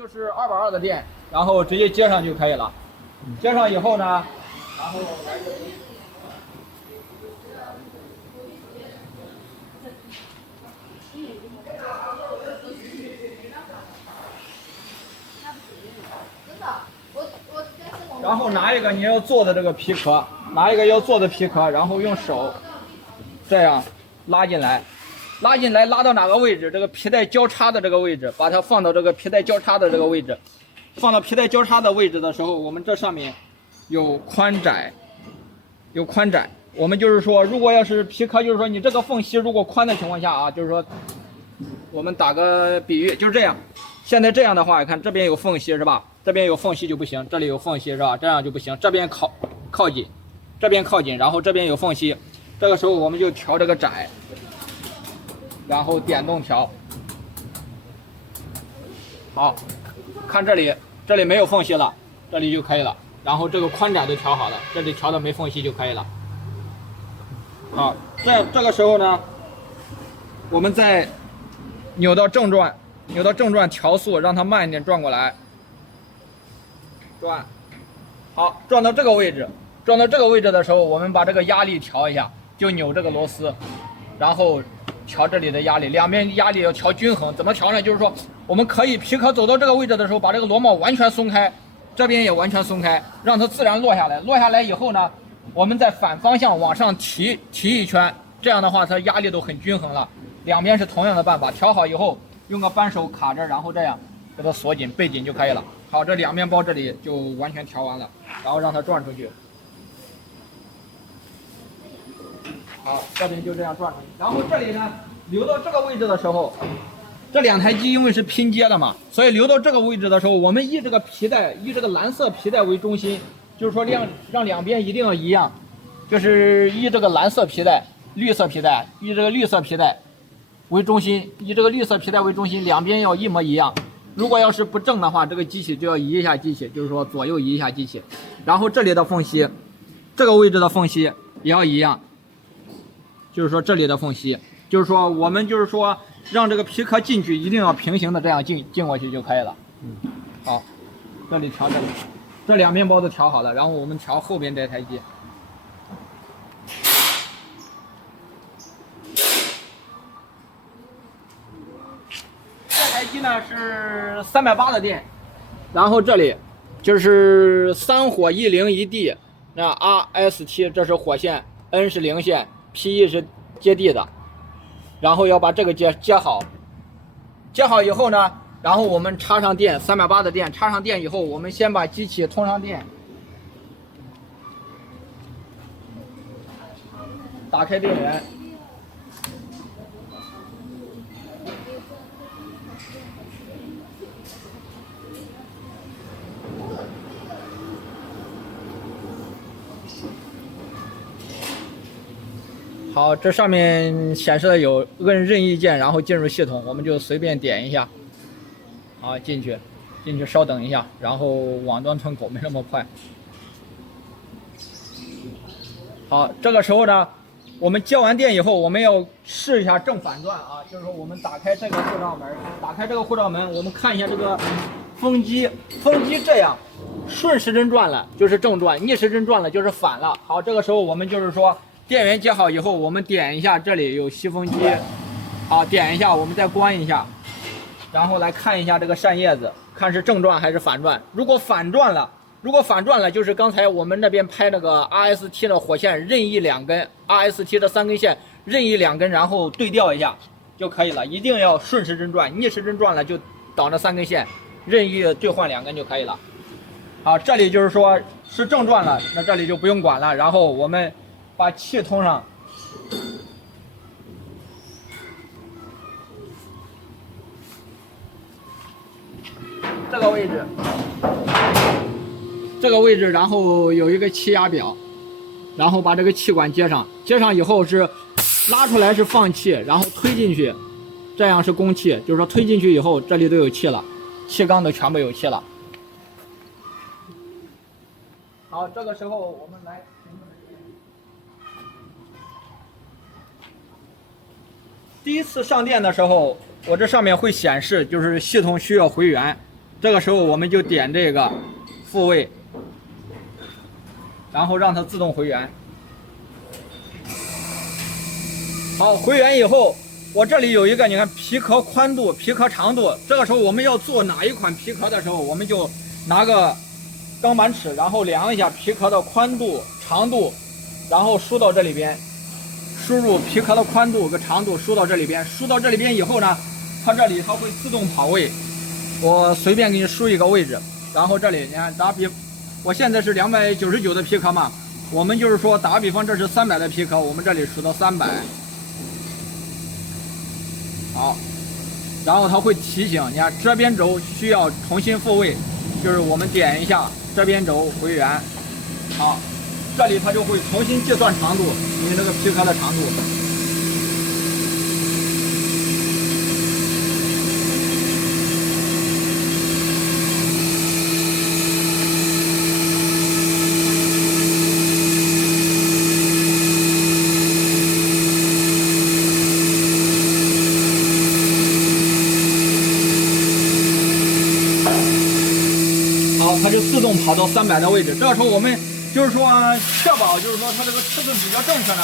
就是220的电，然后直接接上就可以了。接上以后呢，然后来一个。然后拿一个你要做的这个皮壳，拿一个要做的皮壳，然后用手这样拉进来，拉到哪个位置？这个皮带交叉的这个位置，把它放到这个皮带交叉的这个位置。放到皮带交叉的位置的时候，我们这上面有宽窄，我们就是说，如果要是皮壳，就是说你这个缝隙如果宽的情况下啊，就是说，我们打个比喻，就是这样。现在这样的话，看这边有缝隙是吧？这边有缝隙就不行，这里有缝隙是吧？这样就不行。这边靠近，这边靠近，然后这边有缝隙，这个时候我们就调这个窄，然后点动调。好，看这里没有缝隙了，这里就可以了。然后这个宽窄都调好了，这里调的没缝隙就可以了。好，这个时候呢，我们再扭到正转调速，让它慢一点转过来。转，好，转到这个位置的时候，我们把这个压力调一下，就扭这个螺丝，然后调这里的压力，两边压力要调均衡。怎么调呢？就是说，我们可以皮壳走到这个位置的时候，把这个螺帽完全松开，这边也完全松开，让它自然落下来。落下来以后呢，我们再反方向往上提一圈，这样的话它压力都很均衡了。两边是同样的办法，调好以后用个扳手卡着，然后这样给它锁紧背紧就可以了。好，这两面包这里就完全调完了，然后让它转出去。好，这边就这样转出去。然后这里呢，留到这个位置的时候，这两台机因为是拼接的嘛，所以留到这个位置的时候，我们以这个蓝色皮带为中心，就是说让两边一定要一样，就是以这个蓝色皮带、绿色皮带，以这个绿色皮带为中心，两边要一模一样。如果要是不正的话，这个机器就要移一下机器，就是说左右移一下机器。然后这里的缝隙，这个位置的缝隙也要一样，就是说这里的缝隙，就是说我们就是说让这个皮壳进去一定要平行的这样进过去就可以了。好，这里调这两面包都调好了，然后我们调后边这台机。这台机呢是380的电，然后这里就是3火1零1地，那 RST 这是火线 ，N 是零线 ，PE 是接地的，然后要把这个接好，接好以后呢，然后我们插上电，380的电，插上电以后，我们先把机器通上电，打开电源。好，这上面显示的有摁任意键，然后进入系统，我们就随便点一下。好，进去，稍等一下，然后网端吞口没那么快。好，这个时候呢，我们接完电以后，我们要试一下正反转啊，就是说我们打开这个护罩门，我们看一下这个风机这样顺时针转了就是正转，逆时针转了就是反了。好，这个时候我们就是说。电源接好以后，我们点一下，这里有吸风机，好，点一下，我们再关一下，然后来看一下这个扇叶子，看是正转还是反转。如果反转了，就是刚才我们那边拍那个 RST 的火线任意2根 ，RST 的3根线任意2根，然后对调一下就可以了。一定要顺时针转，逆时针转了就倒那3根线，任意兑换2根就可以了。好，这里就是说是正转了，那这里就不用管了。然后我们把气通上，这个位置，然后有一个气压表，然后把这个气管接上，以后是拉出来是放气，然后推进去，这样是供气，就是说推进去以后这里都有气了，气缸都全部有气了。好，这个时候我们来。第一次上电的时候，我这上面会显示就是系统需要回源，这个时候我们就点这个复位，然后让它自动回原。好，回原以后，我这里有一个，你看皮壳宽度、皮壳长度。这个时候我们要做哪一款皮壳的时候，我们就拿个钢板尺，然后量一下皮壳的宽度、长度，然后输到这里边。输入皮壳的宽度和长度，输到这里边。输到这里边以后呢，它会自动跑位。我随便给你输一个位置，然后这里你看我现在是299的皮壳嘛，我们就是说打个比方，这是300的皮壳，我们这里输到300。好，然后它会提醒，你看这边轴需要重新复位，就是我们点一下这边轴回原。好，这里它就会重新计算长度，你这个皮壳的长度。它就自动跑到300的位置。这个时候我们就是说确保，就是说它这个尺寸比较正确呢，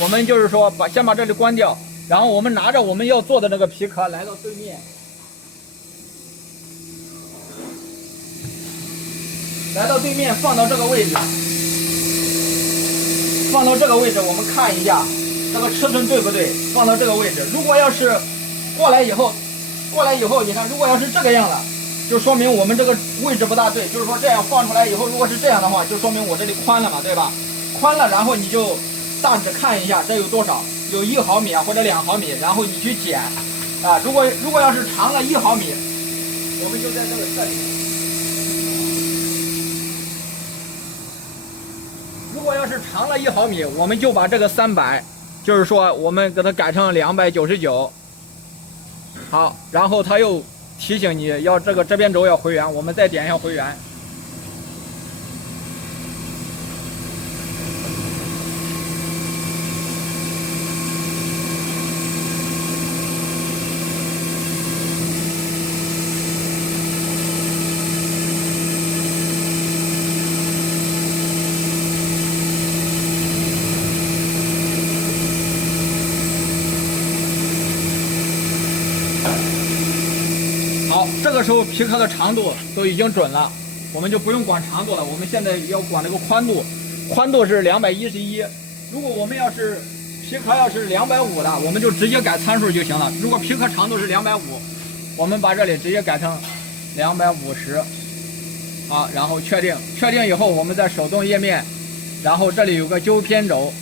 我们就是说先把这里关掉，然后我们拿着我们要做的那个皮壳来到对面，放到这个位置，我们看一下这个尺寸对不对，放到这个位置。如果要是过来以后，你看，如果要是这个样了，就说明我们这个位置不大对，就是说这样放出来以后，如果是这样的话，就说明我这里宽了嘛，对吧？宽了，然后你就大致看一下这有多少，有1毫米啊或者2毫米，然后你去减啊。如果要是长了1毫米，我们就在这里。如果要是长了1毫米，我们就把这个300，就是说我们给它改成299。好，然后它又提醒你要这边轴要回原，我们再点一下回原。好，这个时候皮壳的长度都已经准了，我们就不用管长度了，我们现在要管这个宽度，宽度是211。如果我们要是皮壳要是250的，我们就直接改参数就行了。如果皮壳长度是250，我们把这里直接改成250。好，然后确定以后，我们在手动页面，然后这里有个纠偏轴，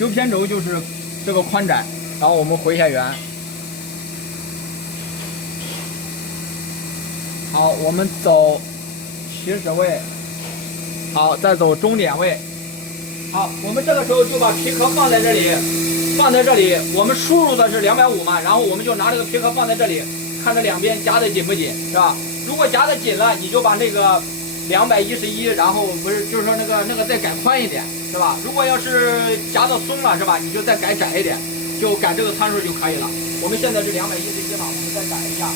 纠偏轴就是这个宽窄，然后我们回一下原。好，我们走起始位，好，再走终点位。好，我们这个时候就把皮壳放在这里，我们输入的是250嘛，然后我们就拿这个皮壳放在这里，看这两边夹得紧不紧，是吧？如果夹得紧了，你就把那个211，然后不是就是说那个再改宽一点，是吧？如果要是夹得松了，是吧？你就再改窄一点，就改这个参数就可以了。我们现在是211嘛，我们再改一下。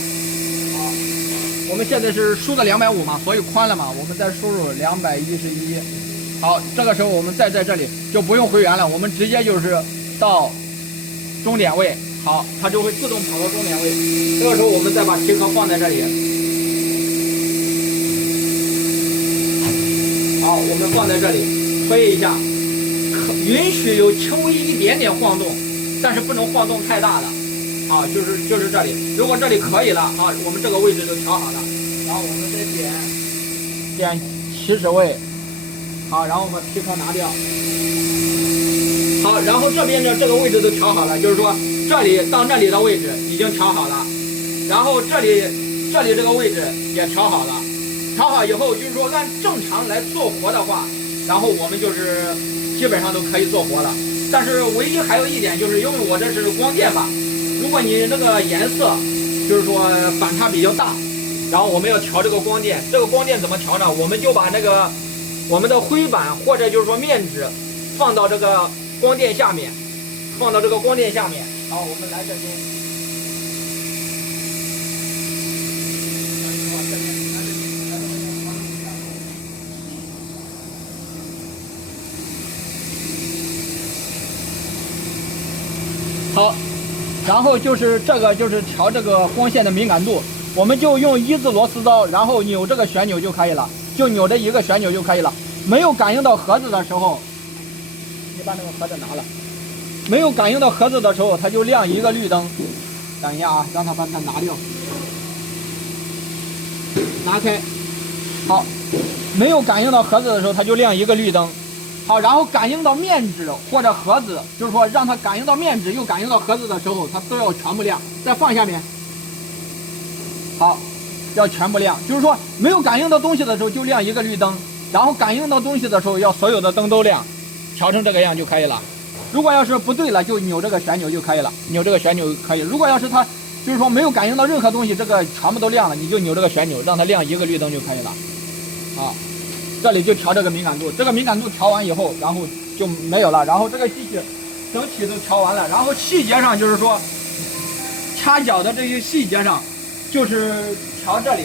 好，我们现在是输的250嘛，所以宽了嘛，我们再输入211。好，这个时候我们再在这里就不用回原了，我们直接就是到终点位。好，它就会自动跑到终点位。这个时候我们再把皮壳放在这里。好，我们放在这里，推一下，允许有轻微一点点晃动，但是不能晃动太大的。啊，就是这里，如果这里可以了啊，我们这个位置就调好了，然后我们再点起始位，好，然后我们皮壳拿掉，好，然后这边的这个位置都调好了，就是说这里到那里的位置已经调好了，然后这里这个位置也调好了，调好以后就是说按正常来做活的话，然后我们就是基本上都可以做活了，但是唯一还有一点就是因为我这是光电吧。如果你那个颜色，就是说反差比较大，然后我们要调这个光电，这个光电怎么调呢？我们就把那个我们的灰板或者就是说面纸放到这个光电下面，好，我们来这边，这边来这好，然后就是这个就是调这个光线的敏感度，我们就用一字螺丝刀，然后扭这个旋钮就可以了，就扭这一个旋钮就可以了。没有感应到盒子的时候，你把那个盒子拿了。没有感应到盒子的时候，它就亮一个绿灯。等一下啊，让它把它拿掉，拿开。好，没有感应到盒子的时候，它就亮一个绿灯。好，然后感应到面纸或者盒子，就是说让它感应到面纸又感应到盒子的时候，它都要全部亮。再放下面。好，要全部亮，就是说没有感应到东西的时候就亮一个绿灯，然后感应到东西的时候要所有的灯都亮，调成这个样就可以了。如果要是不对了，就扭这个旋钮就可以了，扭这个旋钮可以。如果要是它就是说没有感应到任何东西，这个全部都亮了，你就扭这个旋钮，让它亮一个绿灯就可以了。啊，这里就调这个敏感度，这个敏感度调完以后，然后就没有了。然后这个机器整体都调完了，然后细节上就是说掐脚的这些细节上，就是调这里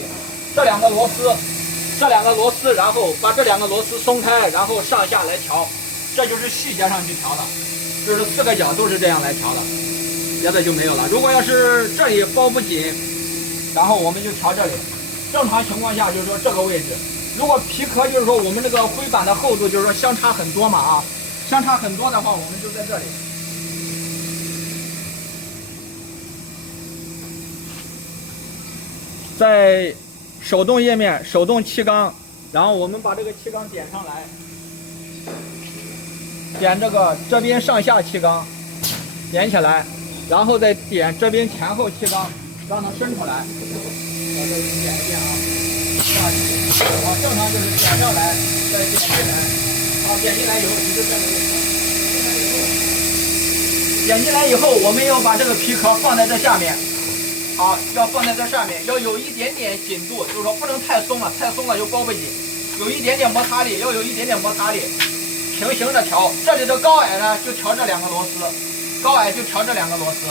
这两个螺丝，然后把这两个螺丝松开，然后上下来调，这就是细节上去调的。就是4个角都是这样来调的，别的就没有了。如果要是这里包不紧，然后我们就调这里。正常情况下就是说这个位置，如果皮壳就是说我们这个灰板的厚度就是说相差很多嘛啊，相差很多的话，我们就在这里。在手动页面，手动气缸，然后我们把这个气缸点上来。点这边上下气缸，点起来，然后再点这边前后气缸，让它伸出来。我这里点一遍啊，下去，好，正常就是点上来，再点进来，好，点进来以后你就这个位置，点进来以后，我们要把这个皮壳放在这下面，好，要放在这上面，要有一点点紧度，就是说不能太松了，太松了就包不紧，有一点点摩擦力，要有一点点摩擦力。平行着调，这里的高矮呢就调这两个螺丝，高矮就调这两个螺丝，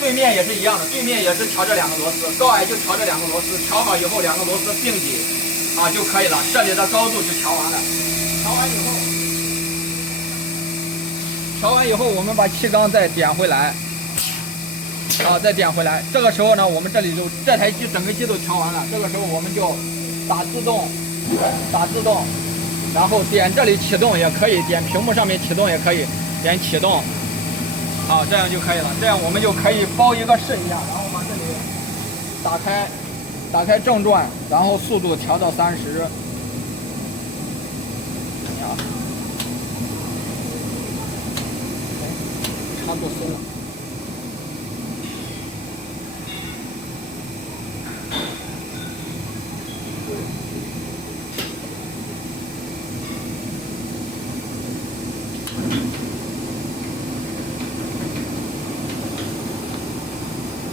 对面也是一样的，对面也是调这两个螺丝，高矮就调这两个螺丝，调好以后两个螺丝并紧啊就可以了，这里的高度就调完了。调完以后我们把气缸再点回来，啊再点回来，这个时候呢我们这里就这台机整个机都调完了，这个时候我们就打自动，然后点这里启动也可以，点屏幕上面启动也可以，点启动，好，这样就可以了。这样我们就可以包一个试一下，然后把这里打开正转，然后速度调到30。啊，插座松了。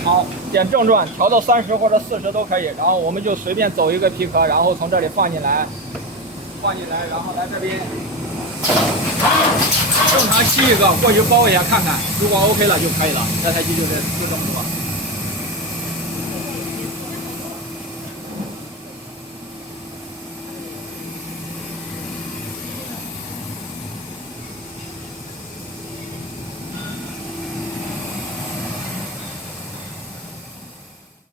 好，点正转，调到30或者40都可以。然后我们就随便走一个皮壳，然后从这里放进来，然后来这边正常吸一个过去包一下看看，如果 OK 了就可以了。这台机就是自动的。